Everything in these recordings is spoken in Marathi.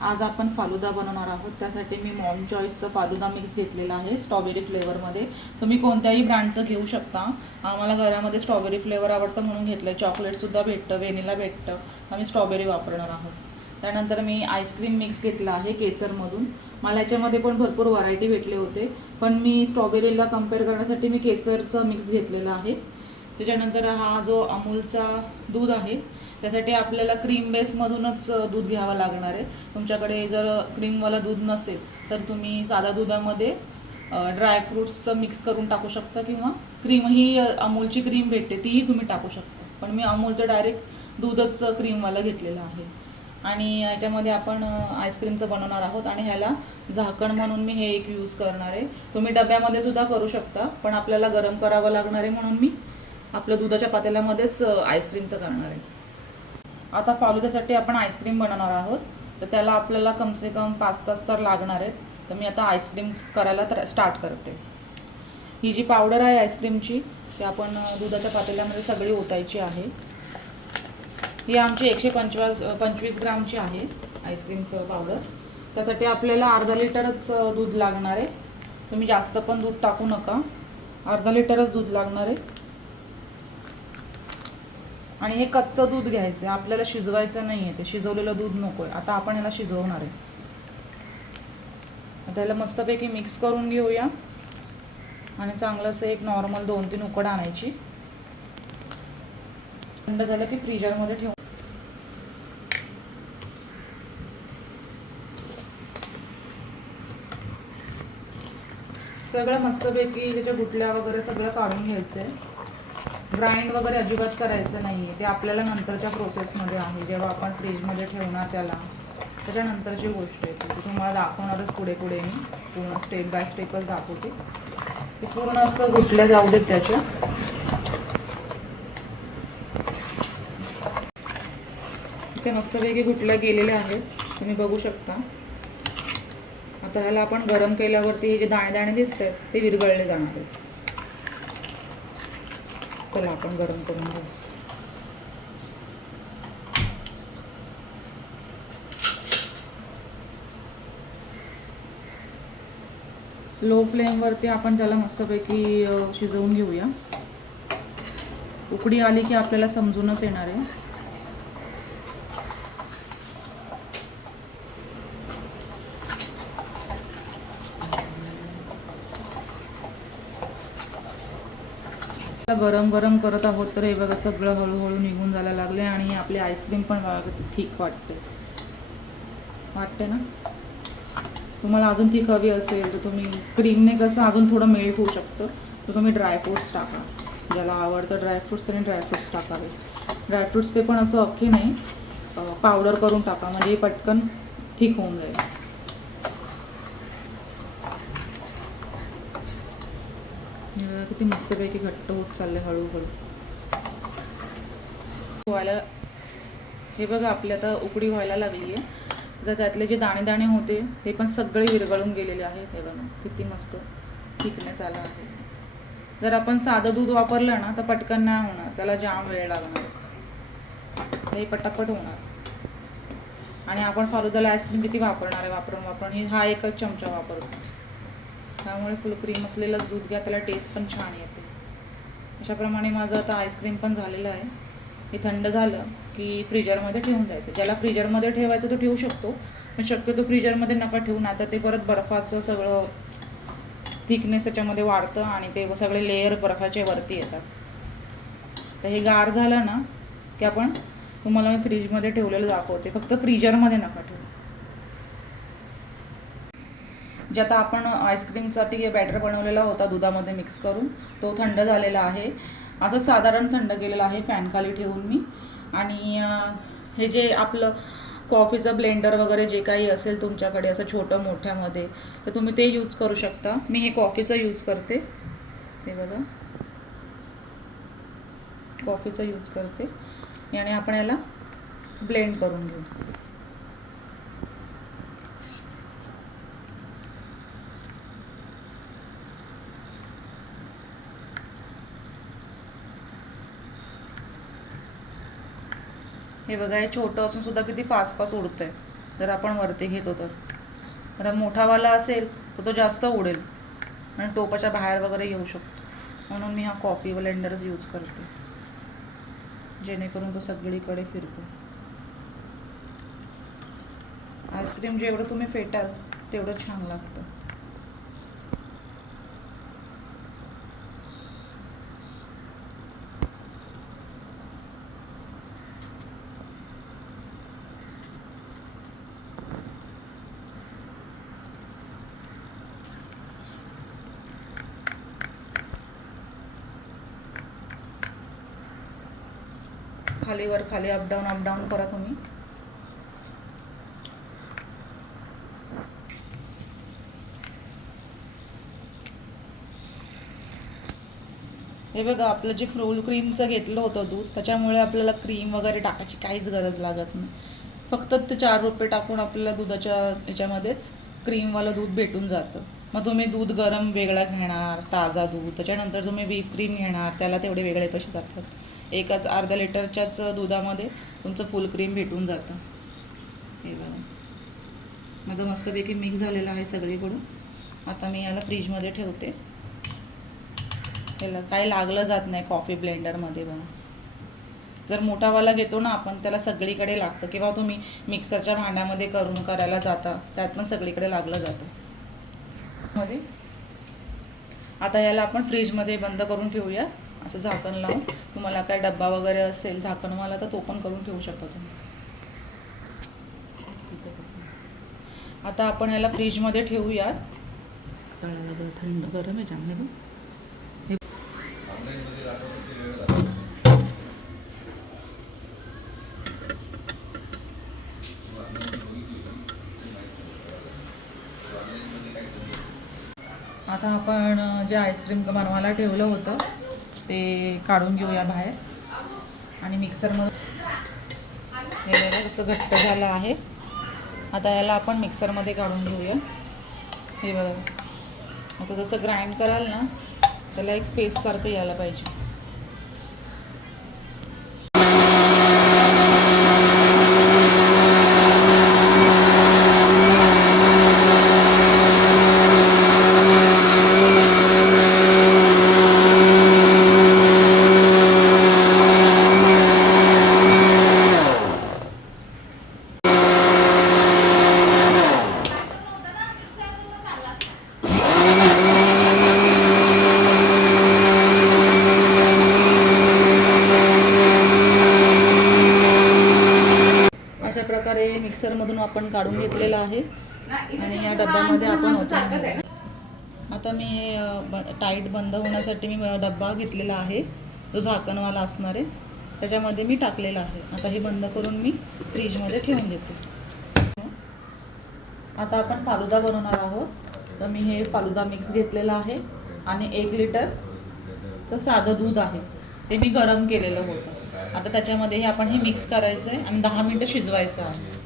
आज आपण फालुदा बनवणार आहोत. त्यासाठी मी मॉम चॉईसचं फालुदा मिक्स घेतलेला आहे स्ट्रॉबेरी फ्लेवरमध्ये तुम्ही कोणत्याही ब्रँडचं घेऊ शकता. आम्हाला घरामध्ये स्ट्रॉबेरी फ्लेवर आवडतं म्हणून घेतलं आहे चॉकलेटसुद्धा भेटतं व्हेनिला भेटतं. आम्ही स्ट्रॉबेरी वापरणार आहोत. त्यानंतर मी आईस्क्रीम मिक्स घेतला आहे केसरमधून. मला याच्यामध्ये पण भरपूर व्हरायटी भेटले होते. पण मी स्ट्रॉबेरीला कंपेअर करण्यासाठी मी केसरचं मिक्स घेतलेलं आहे. त्याच्यानंतर हा जो अमूलचा दूध आहे त्यासाठी आपल्याला क्रीम बेसमधूनच दूध घ्यावं लागणार आहे. तुमच्याकडे जर क्रीमवाला दूध नसेल तर तुम्ही साधा दुधामध्ये ड्रायफ्रूट्सचं मिक्स करून टाकू शकता किंवा क्रीमही अमूलची क्रीम भेटते तीही तुम्ही टाकू शकता. पण मी अमूलचं डायरेक्ट दूधच क्रीमवाला घेतलेलं आहे. आणि याच्यामध्ये आपण आईस्क्रीमचं बनवणार आहोत आणि ह्याला झाकण म्हणून मी हे एक यूज करणार आहे. तुम्ही डब्यामध्ये सुद्धा करू शकता पण आपल्याला गरम करावं लागणार आहे म्हणून मी आपल्या दुधाच्या पातेल्यामध्येच आईस्क्रीमचं करणार आहे. आता फालुद्यासाठी आपण आईस्क्रीम बनवणार आहोत. तर त्याला आपल्याला कमसे कम पाच तास तर लागणार आहेत. तर मी आता आईस्क्रीम करायला तर स्टार्ट करते. ही जी पावडर आहे आईस्क्रीमची ती आपण दुधाच्या पातेल्यामध्ये सगळी ओतायची आहे. ही आमची एकशे पंचवास पंचवीस ग्रामची आहे आईस्क्रीमचं पावडर. त्यासाठी आपल्याला अर्धा लिटरच दूध लागणार आहे. तुम्ही जास्त पण दूध टाकू नका. अर्धा लिटरच दूध लागणार आहे. आणि हे कच्चं दूध घ्यायचं आहे आपल्याला शिजवायचं नाही आहे ते. शिजवलेलं दूध नको आहे आता आपण ह्याला शिजवणार आहे. आता मस्तपैकी मिक्स करून घेऊया. आणि चांगलंसं एक नॉर्मल दोन तीन उकड आणायची. थंड झालं की फ्रीजरमध्ये ठेवून सगळं मस्तपैकी त्याच्या गुटल्या वगैरे सगळं काढून घ्यायचं आहे ग्राइंड वगैरे अजिबात करायचं नाही आहे ते आपल्याला नंतरच्या प्रोसेसमध्ये आहे. जेव्हा आपण फ्रीजमध्ये ठेवणार त्याला त्याच्यानंतरची गोष्ट आहे ती. तुम्हाला दाखवणारच पुढे पुढे मी. पूर्ण स्टेप बाय स्टेपच दाखवते. ते पूर्ण असं गुटल्या जाऊ देत त्याच्या. इथे मस्तपैकी गुटल्या गेलेल्या आहेत. तुम्ही बघू शकता. आता ह्याला आपण गरम केल्यावरती हे जे दाणे दाणे दिसत आहेत ते विरघळले जाणार आहेत. चला आपण गरम करून घेऊ. लो फ्लेमवरती आपण त्याला मस्तपैकी शिजवून घेऊया. उकडी आली की आपल्याला समजूनच येणार आहे. गरम गरम करत आहोत तर हे बघा सगळं हळूहळू निघून जायला लागले आणि आपली आईस्क्रीम पण थिक वाटते. वाटते ना? तुम्हाला अजून थिक हवी असेल तर तुम्ही क्रीमने कसं अजून थोडं मेल्ट होऊ शकतं. तर तुम्ही ड्रायफ्रूट्स टाका. ज्याला आवडतं ड्रायफ्रूट्स त्याने ड्रायफ्रूट्स टाकावे. ड्रायफ्रूट्स ते पण असं अख्खे नाही. पावडर करून टाका. म्हणजे पटकन थिक होऊन जाईल हे बघा किती मस्तपैकी घट्ट होत चालले हळूहळू. व्हायला हे बघा आपली आता उकडी व्हायला लागली आहे तर त्यातले जे दाणे दाणे होते ते पण सगळे विरघळून गेलेले आहेत. हे बघा किती मस्त थिकनेस आला आहे. जर आपण साधं दूध वापरलं ना तर पटकन नाही होणार. त्याला जाम वेळ लागणार. हे पटापट होणार. आणि आपण फालुदाला आईस्क्रीम किती वापरणार आहे? वापरून वापरून. ही हा एकच चमचा वापरतो. त्यामुळे फुल क्रीम असलेलंच दूध घ्या त्याला टेस्ट पण छान येते. अशाप्रमाणे माझं आता आईस्क्रीम पण झालेलं आहे. हे थंड झालं की फ्रीजरमध्ये ठेवून द्यायचं. ज्याला फ्रीजरमध्ये ठेवायचं तो ठेवू शकतो पण शक्यतो फ्रीजरमध्ये नका ठेवून आता ते परत बर्फाचं सगळं थिकनेस त्याच्यामध्ये वाढतं आणि ते सगळे लेयर बर्फाचे वरती येतात. तर हे गार झालं ना की आपण तुम्हाला मी फ्रीजमध्ये ठेवलेलं दाखवते. फक्त फ्रीजरमध्ये नका ठेवू. जे आता आपण आईस्क्रीमसाठी बॅटर बनवलेला होता दुधामध्ये मिक्स करून. तो थंड झालेला आहे. असं साधारण थंड केलेलं आहे फॅनखाली ठेवून मी. आणि हे जे आपलं कॉफीचं ब्लेंडर वगैरे जे काही असेल तुमच्याकडे असं छोटं मोठ्यामध्ये तर तुम्ही ते यूज करू शकता. मी हे कॉफीचं यूज करते. हे बघा. कॉफीचं यूज करते. आणि आपण याला ब्लेंड करून घेऊ. हे बघा हे छोटं असून सुद्धा किती फास्ट फास्ट उडतंय. जर आपण वरती घेतो तर. जर मोठावाला असेल तर तो जास्त उडेल. आणि टोपाच्या बाहेर वगैरे येऊ शकतो. म्हणून मी हा कॉफी ब्लेंडरच यूज करते. जेणेकरून तो सगळीकडे फिरतो. आईस्क्रीम जेवढं तुम्ही फेटाल तेवढं छान लागतं. खालीवर खाली अपडाऊन अपडाऊन करा तुम्ही. हे बघा आपलं जे फ्रूल क्रीमचं घेतलं होतं दूध त्याच्यामुळे आपल्याला क्रीम वगैरे टाकायची काहीच गरज लागत नाही. फक्त ते चार रुपये टाकून आपल्याला दुधाच्या याच्यामध्येच क्रीमवालं दूध भेटून जातं. मग तुम्ही दूध गरम वेगळा घेणार ताजा दूध त्याच्यानंतर तुम्ही व्हीप क्रीम घेणार त्याला तेवढे वेगळे पैसे जातात. एकाच अर्ध्या लिटरच्याच दुधामध्ये तुमचं फुल क्रीम भेटून जातं. हे बघा. माझं मस्तपैकी मिक्स झालेलं आहे सगळीकडून. आता मी याला फ्रीजमध्ये ठेवते. त्याला काही लागलं जात नाही कॉफी ब्लेंडरमध्ये बघा. जर मोठावाला घेतो ना आपण त्याला सगळीकडे लागतं. किंवा तुम्ही मिक्सरच्या भांड्यामध्ये करून करायला जाता त्यात पण सगळीकडे लागलं जातं. मध्ये. आता याला आपण फ्रीजमध्ये बंद करून ठेवूया. असं झाकण लावून तुम्हाला काय डब्बा वगैरे असेल झाकणवाला तर तो पण करून ठेवू शकता तुम्ही. आता आपण याला फ्रीजमध्ये ठेवूया थंड गरम आहे जाम नाही आता आपण जे आईस्क्रीम बनवायला ठेवलं होतं ते काढून घेऊया बाहेर. आणि मिक्सरमध्ये हे बघा कसं घट्ट झालं आहे. आता याला आपण मिक्सरमध्ये काढून घेऊया. हे बघा. आता जसं ग्राइंड कराल ना त्याला एक पेस्टसारखं यायला पाहिजे अशा प्रकारे मिक्सरमधून आपण काढून घेतलेलं आहे. आणि या डब्यामध्ये आपण. आता मी हे टाईट बंद होण्यासाठी मी डब्बा घेतलेला आहे. जो झाकणवाला असणार आहे. त्याच्यामध्ये मी टाकलेला आहे. आता हे बंद करून मी फ्रीजमध्ये ठेवून देते. आता आपण फालुदा बनवणार आहोत. तर मी हे फालुदा मिक्स घेतलेला आहे. आणि एक लिटरचं साधं दूध आहे. ते मी गरम केलेलं होतं. आता त्याच्यामध्ये हे आपण हे मिक्स करायचं आहे आणि दहा मिनटं शिजवायचं आहे.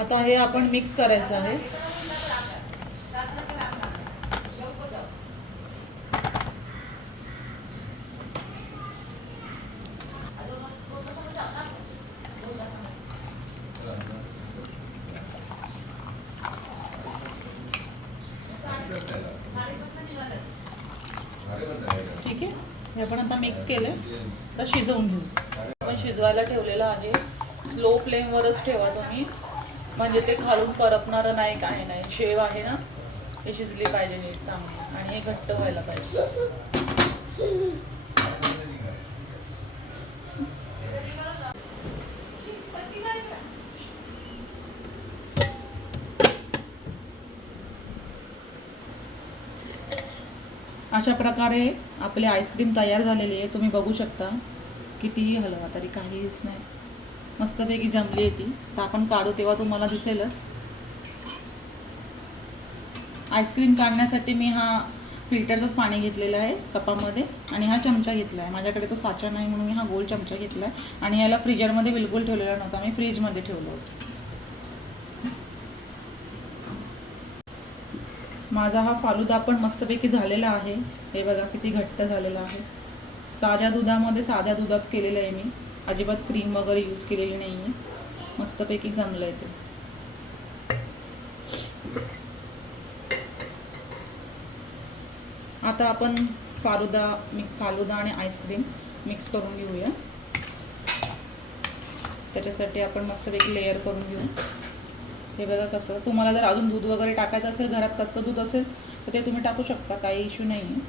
आता हे आपण मिक्स करायचं आहे. ठीक आहे? हे आपण आता मिक्स केलं तर शिजवून घेऊ. आपण शिजवायला ठेवलेलं आहे. स्लो फ्लेमवरच ठेवा तुम्ही. म्हणजे ते खालून करपणारं नाही काय नाही. शेव आहे ना ते शिजली पाहिजे नीट चांगली. आणि हे घट्ट व्हायला पाहिजे. अशा प्रकारे आपली आईस्क्रीम तयार झालेली आहे. तुम्ही बघू शकता. कितीही हलवा तरी काहीच नाही. मस्तपैकी जमली आहे ती. तर आपण काढू तेव्हा तुम्हाला दिसेलच. आईस्क्रीम काढण्यासाठी मी हा फिल्टरचंच पाणी घेतलेलं आहे कपामध्ये आणि हा चमचा घेतला आहे. माझ्याकडे तो साचा नाही म्हणून मी हा गोल चमचा घेतला आहे. आणि याला फ्रीजरमध्ये बिलकुल ठेवलेला नव्हता. मी फ्रीजमध्ये ठेवलं होतं. माझा हा फालुदा पण मस्तपैकी झालेला आहे. हे बघा किती घट्ट झालेला आहे. ताज्या दुधामध्ये साध्या दुधात केलेलं आहे मी. अजिबात क्रीम वगैरे यूज केलेली नाही आहे मस्तपैकी जमलं आहे ते. आता आपण फालुदा फालुदा आणि आईस्क्रीम मिक्स करून घेऊया. त्याच्यासाठी आपण मस्तपैकी लेअर करून घेऊ. हे बघा कसं तुम्हाला जर अजून दूध वगैरे टाकायचं असेल घरात कच्चं दूध असेल तर ते तुम्ही टाकू शकता काही इश्यू नाही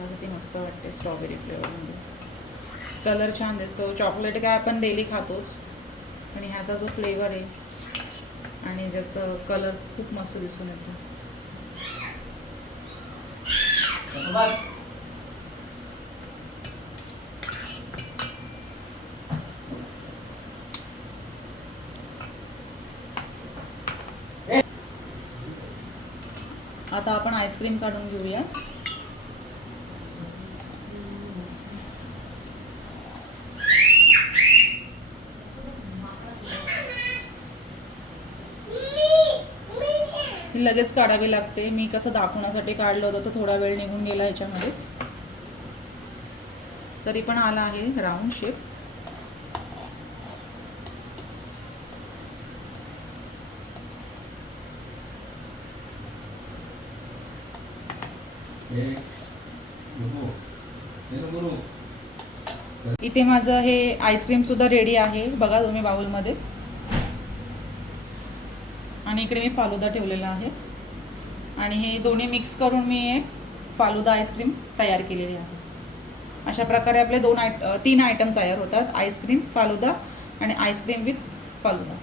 बघा किती मस्त वाटते स्ट्रॉबेरी फ्लेवरमध्ये कलर छान दिसतो. चॉकलेट काय आपण डेली खातोच. आणि ह्याचा जो फ्लेवर आहे आणि ज्याचं कलर खूप मस्त दिसून येतो. आता आपण आईस्क्रीम काढून घेऊया. लगेच काढावी लागते. मी कसं दाखवण्यासाठी काढलं होतं तर थोडा वेळ निघून गेला ह्याच्यामध्येच. तरी पण आला आहे राऊंड शेप इथे माझं हे आईस्क्रीम सुद्धा रेडी आहे. बघा तुम्ही बाउलमध्ये आणि इकडे मी फालुदा ठेवलेला आहे. आणि हे दोन्ही मिक्स करून मी एक फालुदा आईस्क्रीम तयार केलेली आहे. अशा प्रकारे आपले दोन आय तीन आयटम तयार होतात. आईस्क्रीम फालुदा आणि आईस्क्रीम विथ फालुदा.